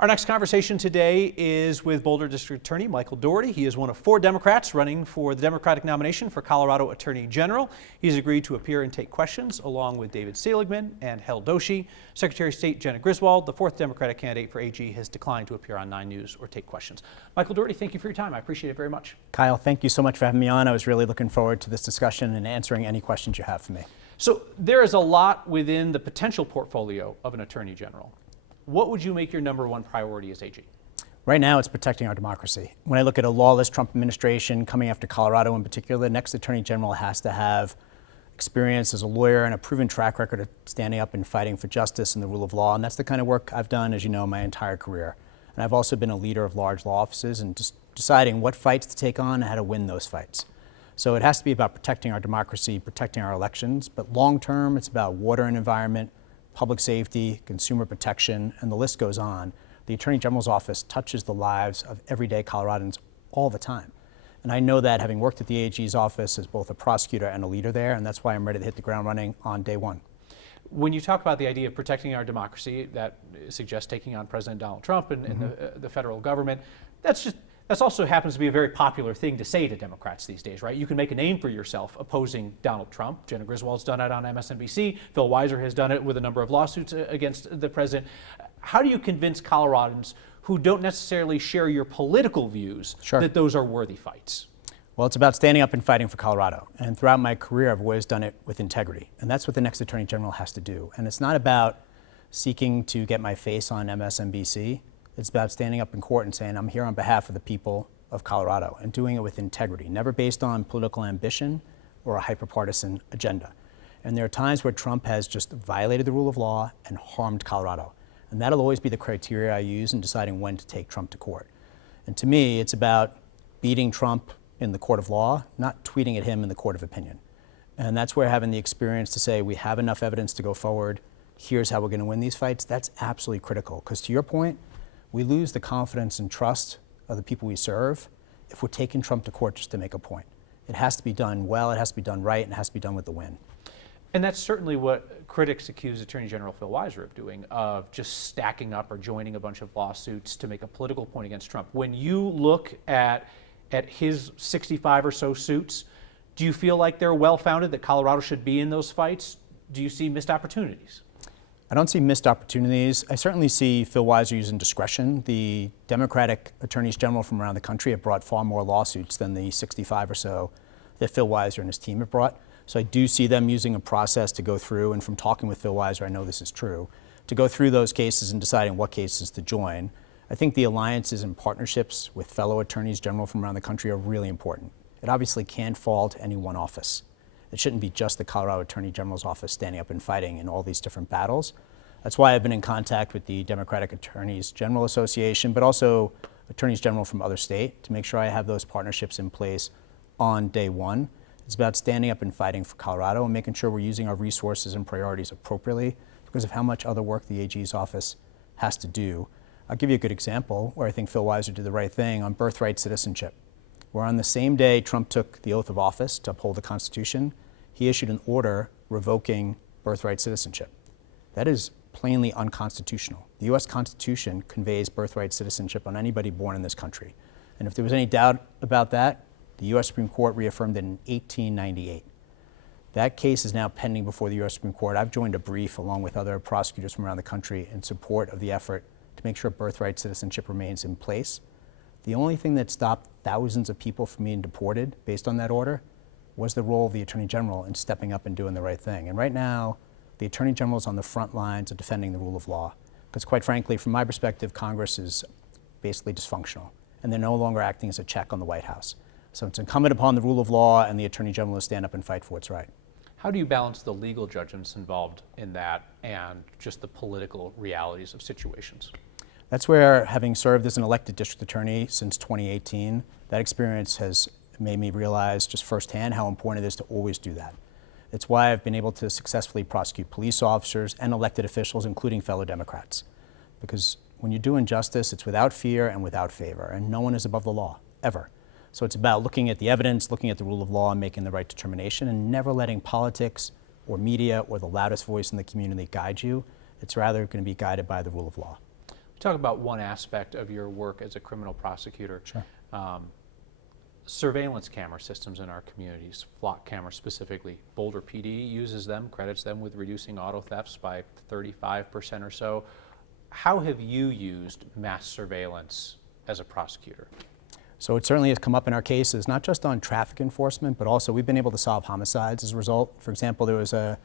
Our next conversation today is with Boulder District Attorney Michael Dougherty. He is one of 4 Democrats running for the Democratic nomination for Colorado Attorney General. He's agreed to appear and take questions along with David Seligman and Hel Doshi. Secretary of State Jenna Griswold, the 4th Democratic candidate for AG, has declined to appear on 9 News or take questions. Michael Dougherty, thank you for your time. I appreciate it very much. Kyle, thank you so much for having me on. I was really looking forward to this discussion and answering any questions you have for me. So there is a lot within the potential portfolio of an Attorney General. What would you make your #1 priority as AG? Right now, it's protecting our democracy. When I look at a lawless Trump administration coming after Colorado in particular, the next Attorney General has to have experience as a lawyer and a proven track record of standing up and fighting for justice and the rule of law. And that's the kind of work I've done, as you know, my entire career. And I've also been a leader of large law offices and just deciding what fights to take on and how to win those fights. So it has to be about protecting our democracy, protecting our elections. But long term, it's about water and environment, public safety, consumer protection, and the list goes on. The Attorney General's office touches the lives of everyday Coloradans all the time. And I know that having worked at the AG's office as both a prosecutor and a leader there, and that's why I'm ready to hit the ground running on day one. When you talk about the idea of protecting our democracy, that suggests taking on President Donald Trump and the federal government. That also happens to be a very popular thing to say to Democrats these days, right? You can make a name for yourself opposing Donald Trump. Jenna Griswold's done it on MSNBC. Phil Weiser has done it with a number of lawsuits against the president. How do you convince Coloradans who don't necessarily share your political views that those are worthy fights? Well, it's about standing up and fighting for Colorado. And throughout my career, I've always done it with integrity. And that's what the next Attorney General has to do. And it's not about seeking to get my face on MSNBC. It's about standing up in court and saying, I'm here on behalf of the people of Colorado, and doing it with integrity, never based on political ambition or a hyper-partisan agenda. And there are times where Trump has just violated the rule of law and harmed Colorado. And that'll always be the criteria I use in deciding when to take Trump to court. And to me, it's about beating Trump in the court of law, not tweeting at him in the court of opinion. And that's where having the experience to say, we have enough evidence to go forward, here's how we're going to win these fights, that's absolutely critical. Because to your point, we lose the confidence and trust of the people we serve if we're taking Trump to court just to make a point. It has to be done well, it has to be done right, and it has to be done with the win. And that's certainly what critics accuse Attorney General Phil Weiser of doing, of just stacking up or joining a bunch of lawsuits to make a political point against Trump. When you look at his 65 or so suits, do you feel like they're well-founded, that Colorado should be in those fights? Do you see missed opportunities? I don't see missed opportunities. I certainly see Phil Weiser using discretion. The Democratic attorneys general from around the country have brought far more lawsuits than the 65 or so that Phil Weiser and his team have brought. So I do see them using a process to go through, and from talking with Phil Weiser, I know this is true, to go through those cases and deciding what cases to join. I think the alliances and partnerships with fellow attorneys general from around the country are really important. It obviously can't fall to any one office. It shouldn't be just the Colorado Attorney General's office standing up and fighting in all these different battles. That's why I've been in contact with the Democratic Attorneys General Association, but also attorneys general from other states, to make sure I have those partnerships in place on day one. It's about standing up and fighting for Colorado and making sure we're using our resources and priorities appropriately because of how much other work the AG's office has to do. I'll give you a good example where I think Phil Weiser did the right thing on birthright citizenship, where on the same day Trump took the oath of office to uphold the Constitution, he issued an order revoking birthright citizenship. That is plainly unconstitutional. The U.S. Constitution conveys birthright citizenship on anybody born in this country. And if there was any doubt about that, the U.S. Supreme Court reaffirmed it in 1898. That case is now pending before the U.S. Supreme Court. I've joined a brief along with other prosecutors from around the country in support of the effort to make sure birthright citizenship remains in place. The only thing that stopped thousands of people from being deported based on that order was the role of the Attorney General in stepping up and doing the right thing. And right now, the Attorney General is on the front lines of defending the rule of law. Because quite frankly, from my perspective, Congress is basically dysfunctional, and they're no longer acting as a check on the White House. So it's incumbent upon the rule of law and the Attorney General to stand up and fight for what's right. How do you balance the legal judgments involved in that and just the political realities of situations? That's where, having served as an elected district attorney since 2018, that experience has made me realize just firsthand how important it is to always do that. It's why I've been able to successfully prosecute police officers and elected officials, including fellow Democrats. Because when you're doing justice, it's without fear and without favor, and no one is above the law, ever. So it's about looking at the evidence, looking at the rule of law, and making the right determination, and never letting politics or media or the loudest voice in the community guide you. It's rather going to be guided by the rule of law. Talk about one aspect of your work as a criminal prosecutor. Sure. Surveillance camera systems in our communities, flock cameras specifically. Boulder PD uses them, credits them with reducing auto thefts by 35% or so. How have you used mass surveillance as a prosecutor? So it certainly has come up in our cases, not just on traffic enforcement, but also we've been able to solve homicides as a result. For example, there was a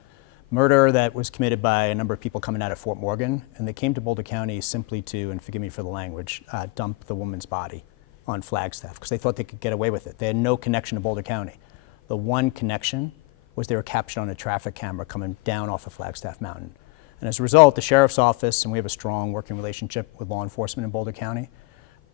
murder that was committed by a number of people coming out of Fort Morgan, and they came to Boulder County simply to, and forgive me for the language, dump the woman's body on Flagstaff because they thought they could get away with it. They had no connection to Boulder County. The one connection was they were captured on a traffic camera coming down off of Flagstaff Mountain. And as a result, the sheriff's office, and we have a strong working relationship with law enforcement in Boulder County,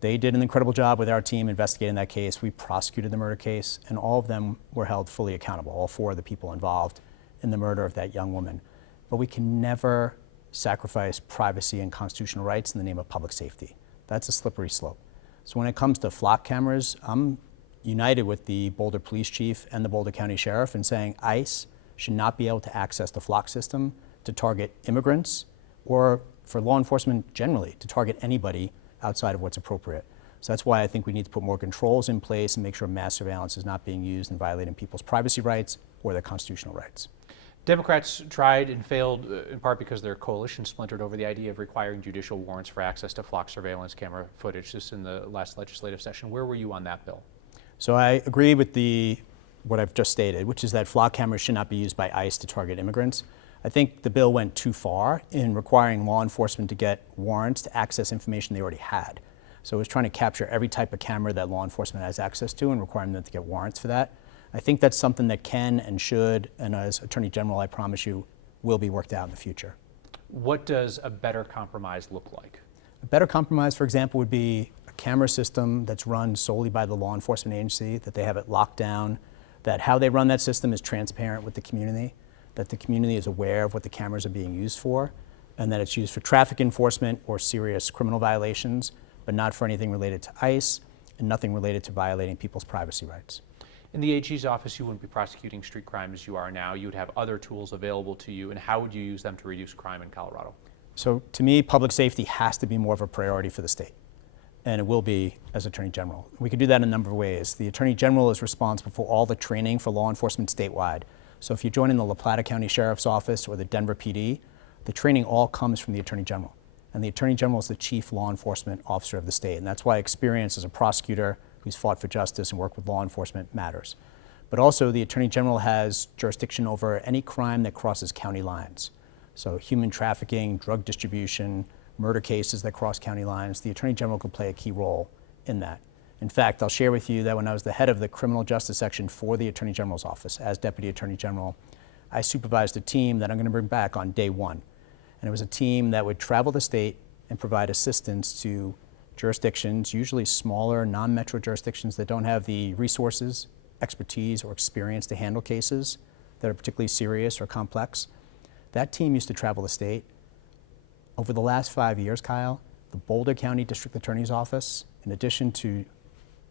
they did an incredible job with our team investigating that case. We prosecuted the murder case, and all of them were held fully accountable, all 4 of the people involved in the murder of that young woman. But we can never sacrifice privacy and constitutional rights in the name of public safety. That's a slippery slope. So when it comes to flock cameras, I'm united with the Boulder Police Chief and the Boulder County Sheriff in saying ICE should not be able to access the flock system to target immigrants or for law enforcement generally to target anybody outside of what's appropriate. So that's why I think we need to put more controls in place and make sure mass surveillance is not being used and violating people's privacy rights or their constitutional rights. Democrats tried and failed in part because their coalition splintered over the idea of requiring judicial warrants for access to flock surveillance camera footage just in the last legislative session. Where were you on that bill? So I agree with what I've just stated, which is that flock cameras should not be used by ICE to target immigrants. I think the bill went too far in requiring law enforcement to get warrants to access information they already had. So it was trying to capture every type of camera that law enforcement has access to and requiring them to get warrants for that. I think that's something that can and should, and as Attorney General, I promise you, will be worked out in the future. What does a better compromise look like? A better compromise, for example, would be a camera system that's run solely by the law enforcement agency, that they have it locked down, that how they run that system is transparent with the community, that the community is aware of what the cameras are being used for, and that it's used for traffic enforcement or serious criminal violations, but not for anything related to ICE and nothing related to violating people's privacy rights. In the AG's office, you wouldn't be prosecuting street crime as you are now. You would have other tools available to you, and how would you use them to reduce crime in Colorado? So to me, public safety has to be more of a priority for the state, and it will be as Attorney General. We could do that in a number of ways. The Attorney General is responsible for all the training for law enforcement statewide. So if you're joining the La Plata County Sheriff's Office or the Denver PD, the training all comes from the Attorney General. And the Attorney General is the chief law enforcement officer of the state. And that's why experience as a prosecutor who's fought for justice and worked with law enforcement matters. But also the Attorney General has jurisdiction over any crime that crosses county lines. So human trafficking, drug distribution, murder cases that cross county lines, the Attorney General could play a key role in that. In fact, I'll share with you that when I was the head of the criminal justice section for the Attorney General's office as Deputy Attorney General, I supervised a team that I'm going to bring back on day one. And it was a team that would travel the state and provide assistance to jurisdictions, usually smaller, non-metro jurisdictions that don't have the resources, expertise, or experience to handle cases that are particularly serious or complex. That team used to travel the state. Over the last 5 years, Kyle, the Boulder County District Attorney's Office, in addition to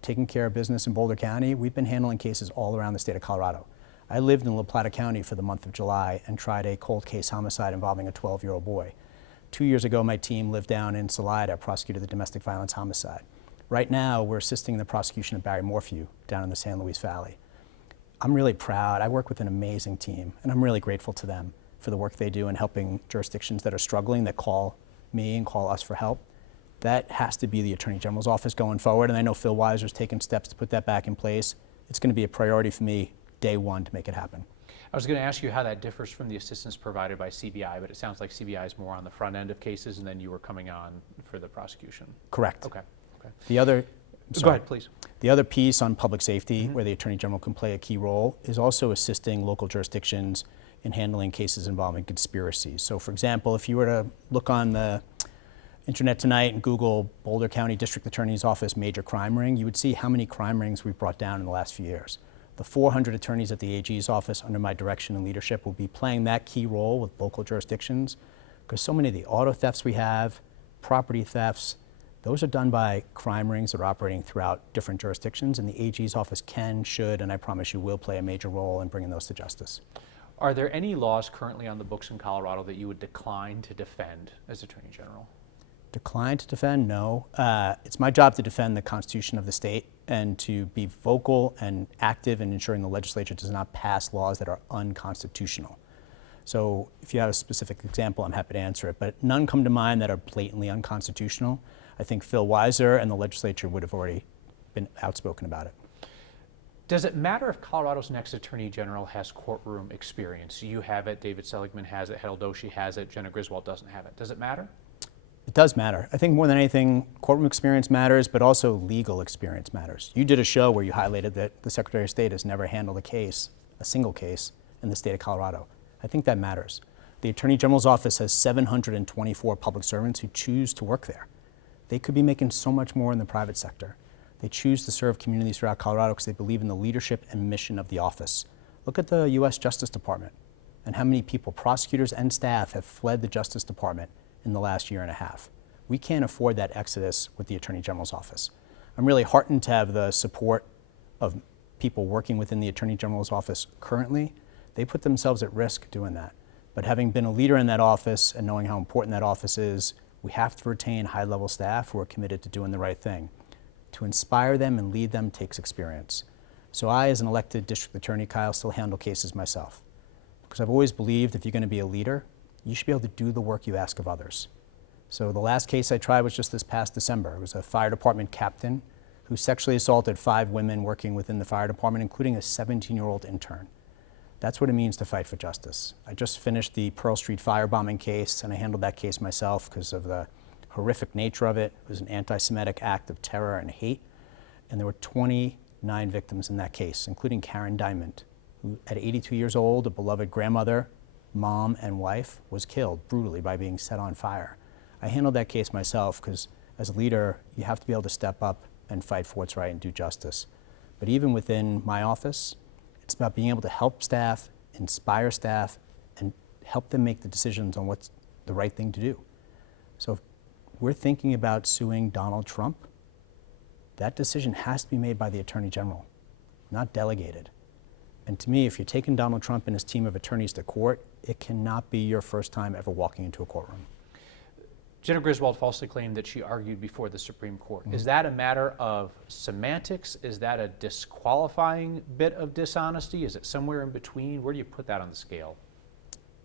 taking care of business in Boulder County, we've been handling cases all around the state of Colorado. I lived in La Plata County for the month of July and tried a cold case homicide involving a 12-year-old boy. 2 years ago, my team lived down in Salida, prosecuted the domestic violence homicide. Right now, we're assisting the prosecution of Barry Morphew down in the San Luis Valley. I'm really proud. I work with an amazing team, and I'm really grateful to them for the work they do in helping jurisdictions that are struggling, that call me and call us for help. That has to be the Attorney General's office going forward, and I know Phil Weiser's taken steps to put that back in place. It's going to be a priority for me day one to make it happen. I was going to ask you how that differs from the assistance provided by CBI, but it sounds like CBI is more on the front end of cases, and then you were coming on for the prosecution. Correct. Okay. The other, Go ahead, please. The other piece on public safety, where the Attorney General can play a key role, is also assisting local jurisdictions in handling cases involving conspiracies. So, for example, if you were to look on the internet tonight and Google Boulder County District Attorney's Office major crime ring, you would see how many crime rings we've brought down in the last few years. The 400 attorneys at the AG's office under my direction and leadership will be playing that key role with local jurisdictions, because so many of the auto thefts we have, property thefts, those are done by crime rings that are operating throughout different jurisdictions, and the AG's office can, should, and I promise you will play a major role in bringing those to justice. Are there any laws currently on the books in Colorado that you would decline to defend as Attorney General? Decline to defend? No. It's my job to defend the Constitution of the state and to be vocal and active in ensuring the legislature does not pass laws that are unconstitutional. So if you have a specific example, I'm happy to answer it, but none come to mind that are blatantly unconstitutional. I think Phil Weiser and the legislature would have already been outspoken about it. Does it matter if Colorado's next Attorney General has courtroom experience? You have it, David Seligman has it, Heddle Doshi has it, Jenna Griswold doesn't have it. Does it matter? It does matter. I think more than anything, courtroom experience matters, but also legal experience matters. You did a show where you highlighted that the Secretary of State has never handled a case, a single case, in the state of Colorado. I think that matters. The Attorney General's office has 724 public servants who choose to work there. They could be making so much more in the private sector. They choose to serve communities throughout Colorado because they believe in the leadership and mission of the office. Look at the U.S. Justice Department and how many people, prosecutors and staff, have fled the Justice Department in the last year and a half. We can't afford that exodus with the Attorney General's office. I'm really heartened to have the support of people working within the Attorney General's office currently. They put themselves at risk doing that. But having been a leader in that office and knowing how important that office is, we have to retain high-level staff who are committed to doing the right thing. To inspire them and lead them takes experience. So I, as an elected district attorney, Kyle, still handle cases myself. Because I've always believed if you're going to be a leader, you should be able to do the work you ask of others. So the last case I tried was just this past December. It was a fire department captain who sexually assaulted 5 women working within the fire department, including a 17-year-old intern. That's what it means to fight for justice. I just finished the Pearl Street firebombing case, and I handled that case myself because of the horrific nature of it. It was an anti-Semitic act of terror and hate, and there were 29 victims in that case, including Karen Diamond, who at 82 years old, a beloved grandmother, mom, and wife, was killed brutally by being set on fire. I handled that case myself because as a leader, you have to be able to step up and fight for what's right and do justice. But even within my office, it's about being able to help staff, inspire staff, and help them make the decisions on what's the right thing to do. So if we're thinking about suing Donald Trump, that decision has to be made by the Attorney General, not delegated. And to me, if you're taking Donald Trump and his team of attorneys to court, it cannot be your first time ever walking into a courtroom. Jenna Griswold falsely claimed that she argued before the Supreme Court. Is that a matter of semantics? Is that a disqualifying bit of dishonesty? Is it somewhere in between? Where do you put that on the scale?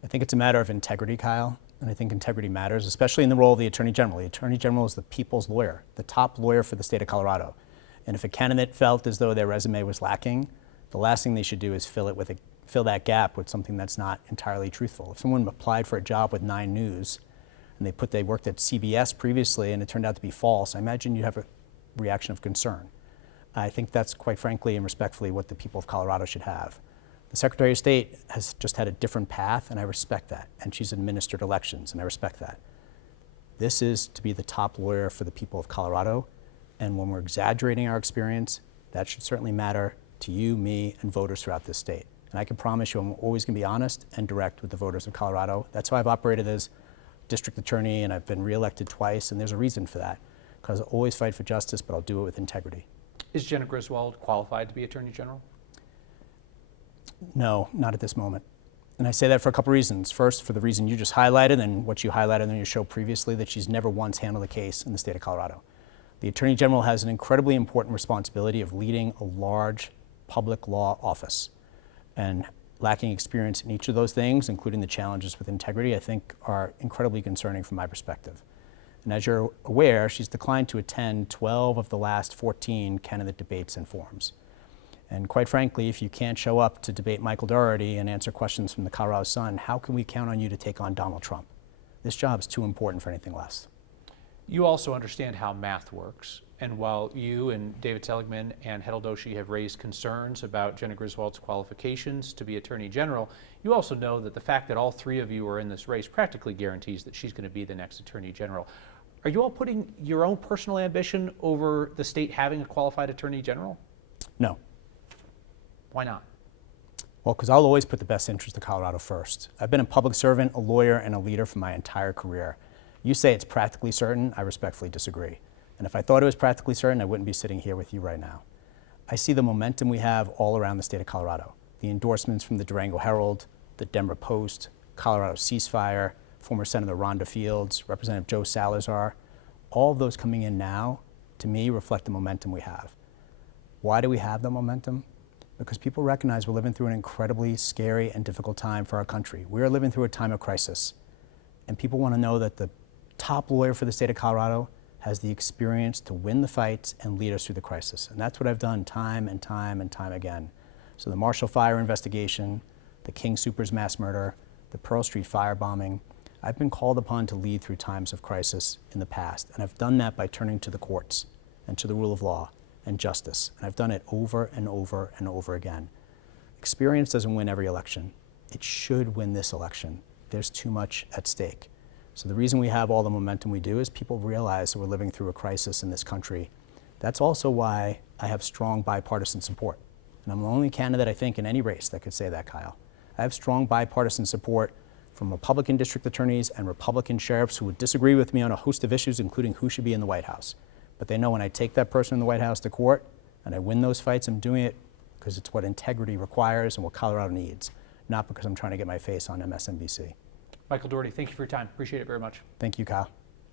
I think it's a matter of integrity, Kyle, and I think integrity matters, especially in the role of the Attorney General. The Attorney General is the people's lawyer, the top lawyer for the state of Colorado. And if a candidate felt as though their resume was lacking, the last thing they should do is fill that gap with something that's not entirely truthful. If someone applied for a job with 9 News and they worked at CBS previously and it turned out to be false, I imagine you'd have a reaction of concern. I think that's quite frankly and respectfully what the people of Colorado should have. The Secretary of State has just had a different path, and I respect that. And she's administered elections, and I respect that. This is to be the top lawyer for the people of Colorado, and when we're exaggerating our experience, that should certainly matter to you, me, and voters throughout this state. And I can promise you I'm always going to be honest and direct with the voters of Colorado. That's how I've operated as district attorney, and I've been reelected twice, and there's a reason for that, because I'll always fight for justice, but I'll do it with integrity. Is Jenna Griswold qualified to be Attorney General? No, not at this moment. And I say that for a couple reasons. First, for the reason you just highlighted and what you highlighted on your show previously, that she's never once handled a case in the state of Colorado. The Attorney General has an incredibly important responsibility of leading a large public law office. And lacking experience in each of those things, including the challenges with integrity, I think are incredibly concerning from my perspective. And as you're aware, she's declined to attend 12 of the last 14 candidate debates and forums. And quite frankly, if you can't show up to debate Michael Dougherty and answer questions from the Colorado Sun, how can we count on you to take on Donald Trump? This job is too important for anything less. You also understand how math works. And while you and David Seligman and Heddle Doshi have raised concerns about Jenna Griswold's qualifications to be Attorney General, you also know that the fact that all 3 of you are in this race practically guarantees that she's going to be the next Attorney General. Are you all putting your own personal ambition over the state having a qualified Attorney General? No. Why not? Well, because I'll always put the best interest of Colorado first. I've been a public servant, a lawyer, and a leader for my entire career. You say it's practically certain, I respectfully disagree. And if I thought it was practically certain, I wouldn't be sitting here with you right now. I see the momentum we have all around the state of Colorado. The endorsements from the Durango Herald, the Denver Post, Colorado Ceasefire, former Senator Rhonda Fields, Representative Joe Salazar. All of those coming in now, to me, reflect the momentum we have. Why do we have the momentum? Because people recognize we're living through an incredibly scary and difficult time for our country. We are living through a time of crisis. And people want to know that the top lawyer for the state of Colorado has the experience to win the fights and lead us through the crisis. And that's what I've done time and time and time again. So the Marshall Fire investigation, the King Soopers mass murder, the Pearl Street firebombing, I've been called upon to lead through times of crisis in the past. And I've done that by turning to the courts and to the rule of law and justice. And I've done it over and over and over again. Experience doesn't win every election. It should win this election. There's too much at stake. So the reason we have all the momentum we do is people realize that we're living through a crisis in this country. That's also why I have strong bipartisan support. And I'm the only candidate, I think, in any race that could say that, Kyle. I have strong bipartisan support from Republican district attorneys and Republican sheriffs who would disagree with me on a host of issues, including who should be in the White House. But they know when I take that person in the White House to court and I win those fights, I'm doing it because it's what integrity requires and what Colorado needs, not because I'm trying to get my face on MSNBC. Michael Dougherty, thank you for your time. Appreciate it very much. Thank you, Kyle.